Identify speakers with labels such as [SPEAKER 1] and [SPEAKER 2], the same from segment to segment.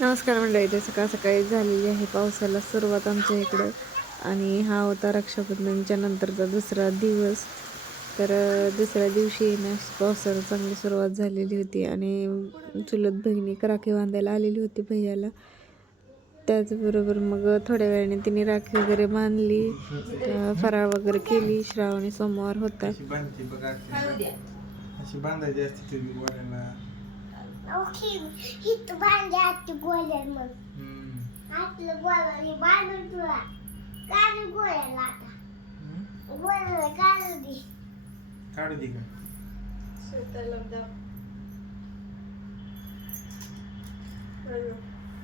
[SPEAKER 1] नमस्कार मंडळी ते सकाळ सकाळी झालेली आहे पावसाला सुरुवात आमच्या इकडं. आणि हा होता रक्षाबंधनच्या नंतरचा दुसरा दिवस. तर दुसऱ्या दिवशी ना पावसाला चांगली सुरुवात झालेली होती. आणि चुलत बहिणी राखी बांधायला आलेली होती भैयाला. त्याचबरोबर मग थोड्या वेळाने तिने राखी वगैरे बांधली. फराळ वगैरे केली. श्रावणी सोमवार होता.
[SPEAKER 2] ओके. हित बांधे आत गोळ्यात मग. आतलं गोळ्याने बांधून तुला काढ गोळ्याला आता. गोळ्याला काढू दे.
[SPEAKER 3] काढू दे का?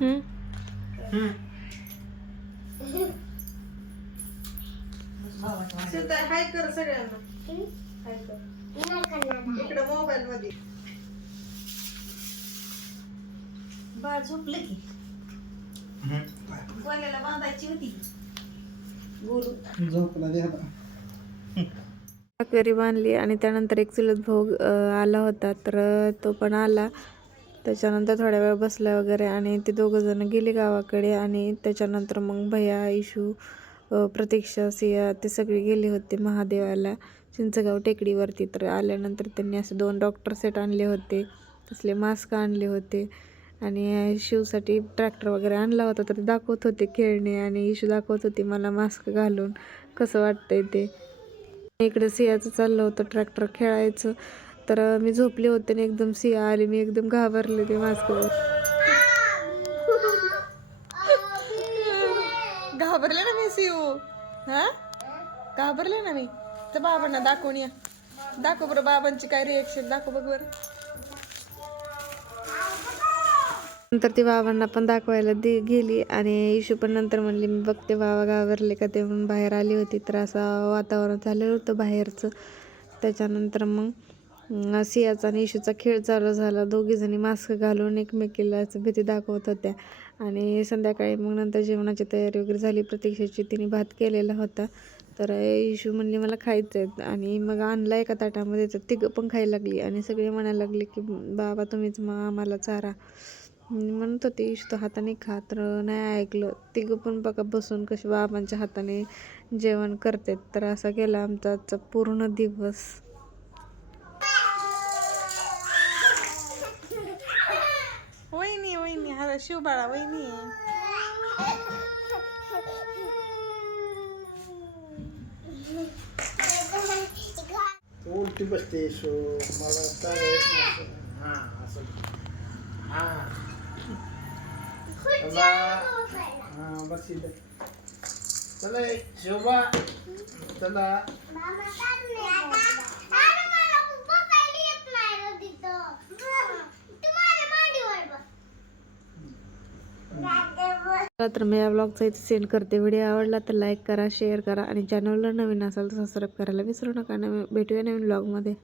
[SPEAKER 1] हम्म?
[SPEAKER 3] हम्म.
[SPEAKER 4] हाय कर सगळ्यांना? हाय कर. इकडे मोबाईल मध्ये बाळ झोपलं की. गोल्याला बांधायची होती. बोलू
[SPEAKER 3] झोपला दे आता.
[SPEAKER 1] भाकरी बांधली आणि त्यानंतर एक चुलत भाऊ आला होता. तर तो पण आला. त्याच्यानंतर थोड्या वेळ बसला वगैरे आणि ते दोघं जण गेले गावाकडे आणि त्याच्यानंतर मग भैया इशू प्रतीक्षा सिया ते सगळे गेले होते महादेवाला. चिंचगाव टेकडीवरती तर आल्यानंतर त्यांनी असे दोन डॉक्टर सेट आणले होते. तसले मास्क आणले होते. आणि शिवसाठी ट्रॅक्टर वगैरे आणला होता तर दाखवत होते खेळणे आणि इशू दाखवत होती मला मास्क घालून. कसं वाटतंय ते? इकडे सियाचं चाललं होतं ट्रॅक्टर खेळायचं. तर मी झोपले होते आणि एकदम सिया आली. मी एकदम घाबरले ते मास्क घाबरले ना मी सिओ हा? घाबरले ना मी? तर बाबांना दाखवून या. दाखव बरं बाबांची काय रिएक्शन दाखव बघ बरं. नंतर ती बाबांना पण दाखवायला दे गेली आणि इशू पण नंतर म्हणली मी बघते बाबा घाबरले का? ते म्हणून बाहेर आली होती. तर असं वातावरण झालेलं होतं बाहेरचं. त्याच्यानंतर मग सियाचा आणि इशूचा खेळ चालू झाला. दोघीजणी मास्क घालून एकमेकीला भीती दाखवत होत्या. आणि संध्याकाळी मग नंतर जेवणाची तयारी वगैरे झाली. प्रतीक्षेची तिने भात केलेला होता. तर इशू म्हणली मला खायचं आहे आणि मग आणला एका ताटामध्ये. तर तिघं पण खायला लागली. आणि सगळी म्हणायला लागले की बाबा तुम्हीच मग आम्हाला चारा. म्हणत होते इश तो हाताने खा तर नाही ऐकलं. तिघं पण बघा बसून कशी बाबांच्या हाताने जेवण करतात. तर असा गेला आमचा आजचा पूर्ण दिवस.
[SPEAKER 4] वहिनी वहिनी हा शिवबाळा वहिनी.
[SPEAKER 3] उलटी बसते सो मला. हा असं. हा. चला हा बस इथे. चला ए, शोभा चला.
[SPEAKER 2] मामा
[SPEAKER 1] चला तर मी या ब्लॉगचा इथे सेंड करते. व्हिडिओ आवडला तर लाईक करा शेअर करा आणि चॅनलला नवीन असाल तर सबस्क्राईब करायला विसरू नका. नवीन भेटूया नवीन ब्लॉगमध्ये